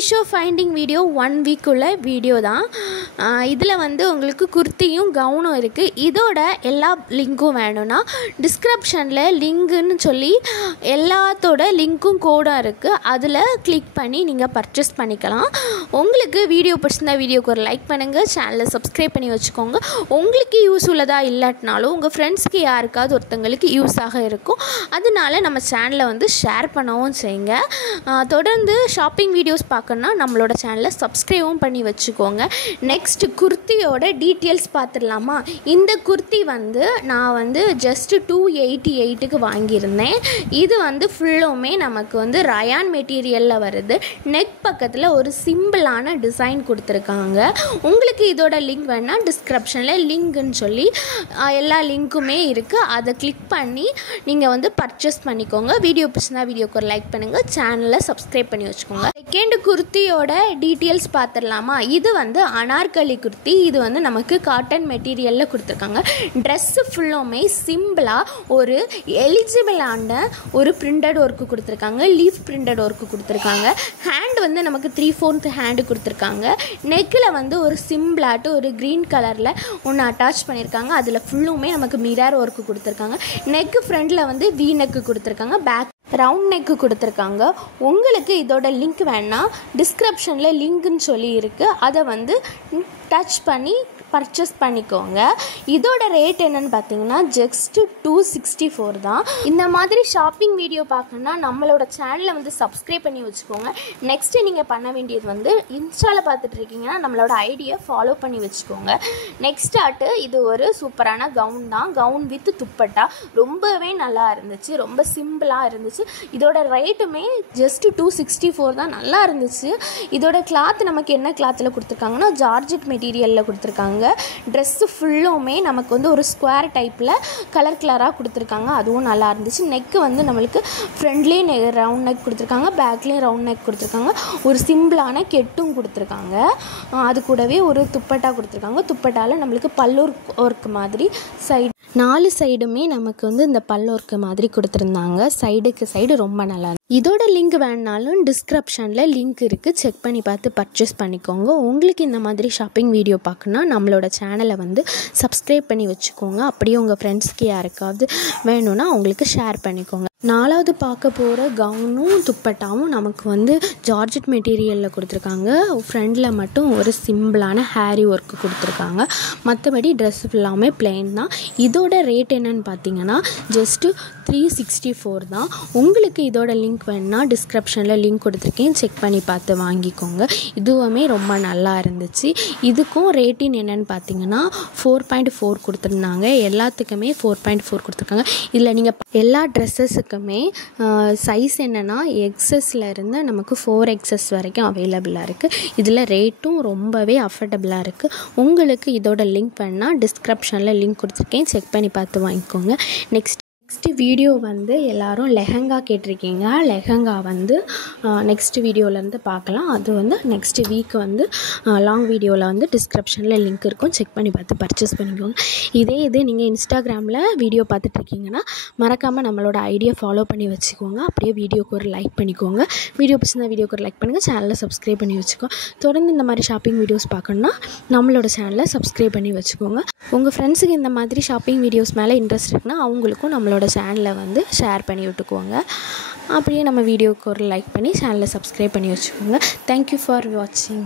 Meesho finding video 1 week உள்ள video தான். இதில் வந்து உங்களுக்கு குர்த்தியும் கவுனும் இருக்குது. இதோட எல்லா லிங்க்கும் வேணும்னா டிஸ்கிரிப்ஷனில் லிங்க்குன்னு சொல்லி எல்லாத்தோட லிங்க்கும் கோடும் இருக்குது. அதில் கிளிக் பண்ணி நீங்கள் பர்ச்சேஸ் பண்ணிக்கலாம். உங்களுக்கு வீடியோ பிடிச்சிருந்தா வீடியோக்கு ஒரு லைக் பண்ணுங்கள், சேனலை சப்ஸ்கிரைப் பண்ணி வச்சுக்கோங்க. உங்களுக்கு யூஸ் உள்ளதாக இல்லாட்டினாலும் உங்கள் ஃப்ரெண்ட்ஸ்க்கு யாருக்காவது ஒருத்தங்களுக்கு யூஸாக இருக்கும். அதனால நம்ம சேனலை வந்து ஷேர் பண்ணவும் செய்யுங்க. தொடர்ந்து ஷாப்பிங் வீடியோஸ் பார்க்கணுன்னா நம்மளோட சேனலை சப்ஸ்கிரைபும் பண்ணி வச்சுக்கோங்க. நெக்ஸ்ட் குர்த்தியோட டீட்டெயில்ஸ் பார்த்துடலாமா? இந்த குர்த்தி வந்து நான் வந்து ஜஸ்ட் 288க்கு வாங்கியிருந்தேன். இது வந்து ஃபுல்லுமே நமக்கு வந்து ரயான் மெட்டீரியலில் வருது. நெக் பக்கத்தில் ஒரு சிம்பிளான டிசைன் கொடுத்துருக்காங்க. உங்களுக்கு இதோட லிங்க் வேணால் டிஸ்கிரிப்ஷனில் லிங்க்குன்னு சொல்லி எல்லா லிங்க்குமே இருக்குது. அதை கிளிக் பண்ணி நீங்கள் வந்து பர்ச்சேஸ் பண்ணிக்கோங்க. வீடியோ பிடிச்சிருந்தா வீடியோக்கு ஒரு லைக் பண்ணுங்கள், சேனலை சப்ஸ்கிரைப் பண்ணி வச்சுக்கோங்க. செகண்ட் குர்த்தியோட டீட்டெயில்ஸ் பார்த்துடலாமா? இது வந்து அனார்கலி குர்த்தி. இது வந்து நமக்கு காட்டன் மெட்டீரியலில் கொடுத்துருக்காங்க. ட்ரெஸ்ஸு ஃபுல்லுமே சிம்பிளாக ஒரு எலிஜிபிளான ஒரு பிரிண்டட் ஒர்க்கு கொடுத்துருக்காங்க. லீஃப் பிரிண்டட் ஒர்க்கு கொடுத்துருக்காங்க. ஹேண்ட் வந்து நமக்கு 3/4 ஹேண்டு கொடுத்துருக்காங்க. நெக்கில் வந்து ஒரு சிம்பிளாட்டு ஒரு க்ரீன் கலரில் ஒன்று அட்டாச் பண்ணியிருக்காங்க. அதில் ஃபுல்லுமே நமக்கு மிரர் ஒர்க்கு கொடுத்துருக்காங்க. நெக்கு ஃப்ரண்டில் வந்து வி நெக்கு கொடுத்துருக்காங்க, பேக் ரவுண்ட் நெக்கு கொடுத்துருக்காங்க. உங்களுக்கு இதோட லிங்க் வேணா டிஸ்கிரிப்ஷனில் லிங்க்குன்னு சொல்லி இருக்குது. அதை வந்து டச் பண்ணி பர்ச்சேஸ் பண்ணிக்கோங்க. இதோட ரேட் என்னன்னு பார்த்தீங்கன்னா ஜஸ்ட் 264 தான். இந்த மாதிரி ஷாப்பிங் வீடியோ பார்க்கணுன்னா நம்மளோட சேனலை வந்து சப்ஸ்கிரைப் பண்ணி வச்சுக்கோங்க. நெக்ஸ்ட்டு நீங்கள் பண்ண வேண்டியது வந்து இன்ஸ்டாவில் பார்த்துட்டு இருக்கீங்கன்னா நம்மளோட ஐடியை ஃபாலோ பண்ணி வச்சுக்கோங்க. நெக்ஸ்ட் இது ஒரு சூப்பரான கவுன் தான். கவுன் வித் துப்பட்டா ரொம்பவே நல்லா இருந்துச்சு, ரொம்ப சிம்பிளாக இருந்துச்சு. இதோட ரேட்டுமே ஜஸ்ட் 264 தான். நல்லா இருந்துச்சு. இதோட கிளாத் நமக்கு என்ன கிளாத்தில் கொடுத்துருக்காங்கன்னா ஜார்ஜெட் மெட்டீரியலில் கொடுத்துருக்காங்க. ட்ரெஸ்ஸு ஃபுல்லுமே நமக்கு வந்து ஒரு ஸ்கொயர் டைப்பில் கலராக கொடுத்துருக்காங்க. அதுவும் நல்லா இருந்துச்சு. நெக்கு வந்து நம்மளுக்கு ஃப்ரண்ட்லேயும் ரவுண்ட் நெக் கொடுத்துருக்காங்க, பேக்லேயும் ரவுண்ட் நெக் கொடுத்துருக்காங்க. ஒரு சிம்பிளான கெட்டும் கொடுத்துருக்காங்க. அது கூடவே ஒரு துப்பட்டா கொடுத்துருக்காங்க. துப்பட்டாவில் நம்மளுக்கு பல்லூர் ஒர்க் மாதிரி சைடு 4 சைடுமே நமக்கு வந்து இந்த பல்லூர்க்கு மாதிரி கொடுத்துருந்தாங்க. சைடுக்கு சைடு ரொம்ப நல்லா இருந்துச்சு. இதோட லிங்க் வேணுனாலும் டிஸ்கிரிப்ஷனில் லிங்க் இருக்குது, செக் பண்ணி பார்த்து பர்ச்சேஸ் பண்ணிக்கோங்க. உங்களுக்கு இந்த மாதிரி ஷாப்பிங் வீடியோ பார்க்கணுன்னா நம்மளோட சேனலை வந்து சப்ஸ்கிரைப் பண்ணி வச்சுக்கோங்க. அப்படியே உங்கள் ஃப்ரெண்ட்ஸ்க்கு யாருக்காவது வேணும்னா அவங்களுக்கு ஷேர் பண்ணிக்கோங்க. 4வது பார்க்க போகிற கவுனும் துப்பட்டாவும் நமக்கு வந்து ஜார்ஜெட் மெட்டீரியலில் கொடுத்துருக்காங்க. ஃப்ரண்டில் மட்டும் ஒரு சிம்பிளான ஹேரி ஒர்க்கு கொடுத்துருக்காங்க. மற்றபடி ட்ரெஸ் ஃபுல்லாமே பிளெயின் தான். இதோட ரேட் என்னன்னு பார்த்தீங்கன்னா ஜஸ்ட்டு 364 தான். உங்களுக்கு இதோட லிங்க் வேணுன்னா டிஸ்கிரிப்ஷனில் லிங்க் கொடுத்துருக்கேன், செக் பண்ணி பார்த்து வாங்கிக்கோங்க. இதுவுமே ரொம்ப நல்லா இருந்துச்சு. இதுக்கும் ரேட்டின் என்னென்னு பார்த்தீங்கன்னா 4.4 கொடுத்துருந்தாங்க. எல்லாத்துக்குமே 4.4 கொடுத்துருக்காங்க. இதில் நீங்கள் எல்லா ட்ரெஸ்ஸஸுக்குமே சைஸ் என்னென்னா எக்ஸஸில் இருந்து நமக்கு 4XS வரைக்கும் அவைலபிளாக இருக்குது. இதில் ரேட்டும் ரொம்பவே அஃபோர்டபுளாக இருக்குது. உங்களுக்கு இதோட லிங்க் வேணுன்னா டிஸ்கிரிப்ஷனில் லிங்க் கொடுத்துருக்கேன், செக் பண்ணி பார்த்து வாங்கிக்கோங்க. நெக்ஸ்ட் வீடியோ வந்து எல்லோரும் லெஹங்கா கேட்டிருக்கீங்க. லெஹங்கா வந்து நெக்ஸ்ட் வீடியோலேருந்து பார்க்கலாம். அது வந்து நெக்ஸ்ட் வீக் வந்து லாங் வீடியோவில் வந்து டிஸ்கிரிப்ஷனில் லிங்க் இருக்கும், செக் பண்ணி பார்த்து பர்ச்சேஸ் பண்ணிக்கோங்க. இது நீங்கள் இன்ஸ்டாகிராமில் வீடியோ பார்த்துட்ருக்கீங்கன்னா மறக்காமல் நம்மளோட ஐடியை ஃபாலோ பண்ணி வச்சுக்கோங்க. அப்படியே வீடியோக்கு ஒரு லைக் பண்ணிக்கோங்க. வீடியோ பிடிச்சிருந்தா வீடியோக்கு ஒரு லைக் பண்ணுங்கள், சேனலை சப்ஸ்கிரைப் பண்ணி வச்சுக்கோங்க. தொடர்ந்து இந்த மாதிரி ஷாப்பிங் வீடியோஸ் பார்க்கணுன்னா நம்மளோட சேனலை சப்ஸ்கிரைப் பண்ணி வச்சுக்கோங்க. உங்கள் ஃப்ரெண்ட்ஸுக்கு இந்த மாதிரி ஷாப்பிங் வீடியோஸ் மேலே இன்ட்ரெஸ்ட் இருக்குன்னா அவங்களுக்கும் நம்மளோட சேனலை வந்து ஷேர் பண்ணி விட்டுக்குவோங்க. அப்படியே நம்ம வீடியோவுக்கு ஒரு லைக் பண்ணி சேனலை சப்ஸ்கிரைப் பண்ணி வச்சுக்கோங்க. தேங்க்யூ ஃபார் வாட்சிங்.